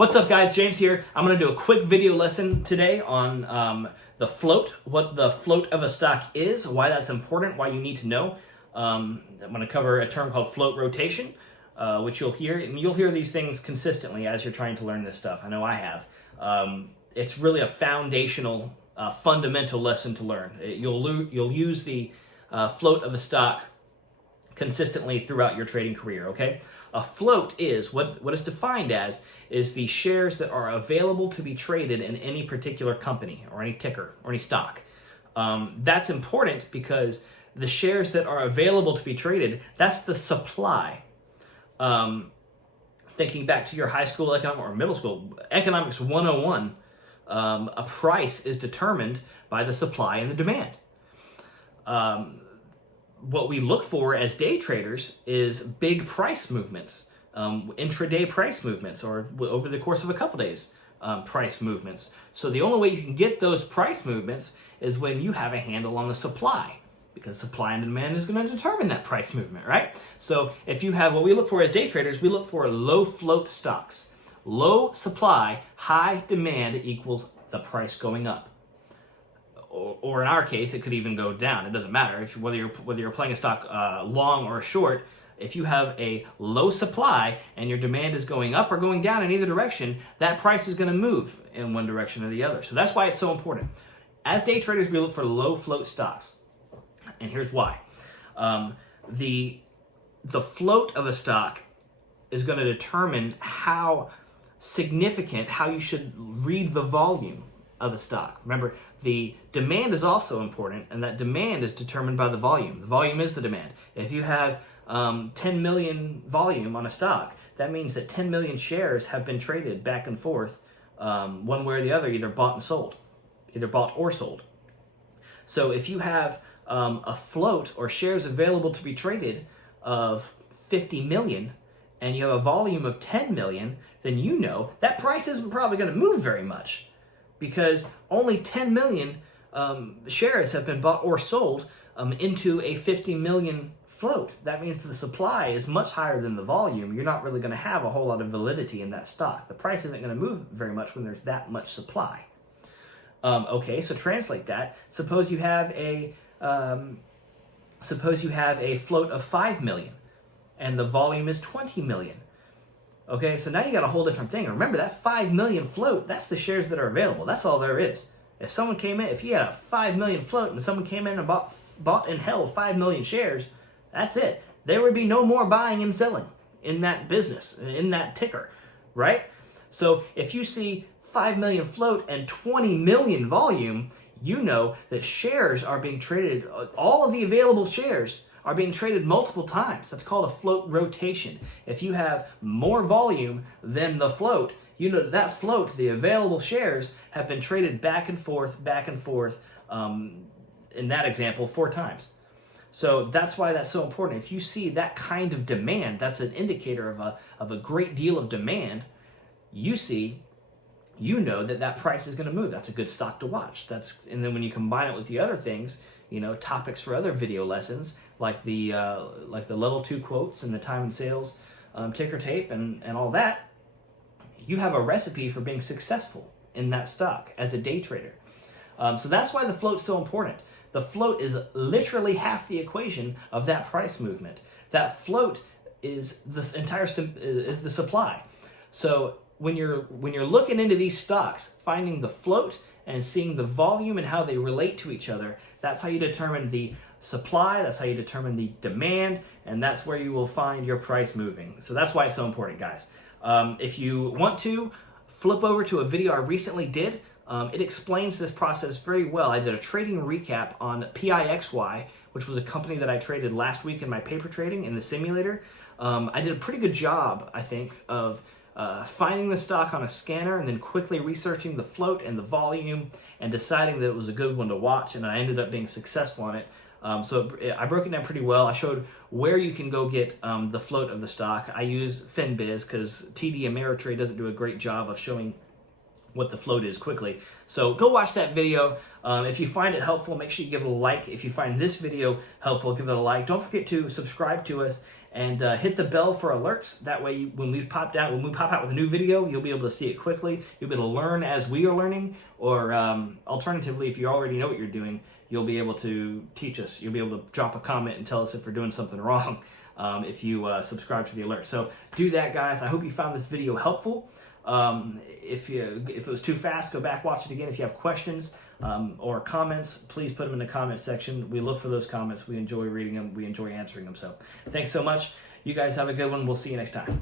What's up, guys? James here. I'm going to do a quick video lesson today on the float, what the float of a stock is, why that's important, why you need to know. I'm going to cover a term called float rotation, which you'll hear, and you'll hear these things consistently as you're trying to learn this stuff. I know I have. It's really a foundational, fundamental lesson to learn. You'll use the float of a stock consistently throughout your trading career, okay? A float is, what is defined as, is the shares that are available to be traded in any particular company or any ticker or any stock. That's important because the shares that are available to be traded, that's the supply. Thinking back to your high school economics or middle school, economics 101, a price is determined by the supply and the demand. What we look for as day traders is big price movements, intraday price movements, or over the course of a couple days, price movements. So the only way you can get those price movements is when you have a handle on the supply, because supply and demand is going to determine that price movement, right? So if you have, what we look for as day traders, we look for low float stocks. Low supply, high demand equals the price going up. Or in our case, it could even go down. It doesn't matter whether you're playing a stock long or short. If you have a low supply and your demand is going up or going down in either direction, that price is going to move in one direction or the other. So that's why it's so important. As day traders, we look for low float stocks, and here's why. The float of a stock is going to determine how significant, how you should read the volume of a stock. Remember, the demand is also important, and that demand is determined by the volume. The volume is the demand. If you have 10 million volume on a stock, that means that 10 million shares have been traded back and forth, one way or the other, either bought and sold, either bought or sold. So if you have a float or shares available to be traded of 50 million, and you have a volume of 10 million, then you know that price isn't probably going to move very much, because only 10 million shares have been bought or sold into a 50 million float. That means the supply is much higher than the volume. You're not really going to have a whole lot of validity in that stock. The price isn't going to move very much when there's that much supply. Okay, so translate that. Suppose you have a float of 5 million, and the volume is 20 million. Okay, so now you got a whole different thing. Remember, that 5 million float, that's the shares that are available. That's all there is. If someone came in, if you had a 5 million float and someone came in and bought and held 5 million shares, that's it. There would be no more buying and selling in that business, in that ticker, right? So if you see 5 million float and 20 million volume, you know that shares are being traded, all of the available shares are being traded multiple times. That's called a float rotation. If you have more volume than the float, you know that float, the available shares, have been traded back and forth, in that example, 4 times. So that's why that's so important. If you see that kind of demand, that's an indicator of a great deal of demand. You know that price is going to move. That's a good stock to watch. And then when you combine it with the other things, topics for other video lessons, like the level 2 quotes and the time and sales ticker tape and all that, you have a recipe for being successful in that stock as a day trader. So that's why the float's so important. The float is literally half the equation of that price movement. That float is is the supply. So when you're looking into these stocks, finding the float and seeing the volume and how they relate to each other, that's how you determine the supply, that's how you determine the demand, and that's where you will find your price moving. So that's why it's so important, guys. If you want to, flip over to a video I recently did. It explains this process very well. I did a trading recap on PIXY, which was a company that I traded last week in my paper trading in the simulator. I did a pretty good job, I think, of finding the stock on a scanner and then quickly researching the float and the volume and deciding that it was a good one to watch, and I ended up being successful on it. So I broke it down pretty well. I showed where you can go get the float of the stock. I use FinBiz because TD Ameritrade doesn't do a great job of showing what the float is quickly. So go watch that video. If you find it helpful, make sure you give it a like. If you find this video helpful, give it a like. Don't forget to subscribe to us and hit the bell for alerts. That way, when we pop out with a new video, you'll be able to see it quickly. You'll be able to learn as we are learning, or alternatively, if you already know what you're doing, you'll be able to teach us. You'll be able to drop a comment and tell us if we're doing something wrong if you subscribe to the alert. So do that, guys. I hope you found this video helpful. If it was too fast, go back, watch it again. If you have questions or comments, please put them in the comment section. We look for those comments. We enjoy reading them. We enjoy answering them. So thanks so much. You guys have a good one. We'll see you next time.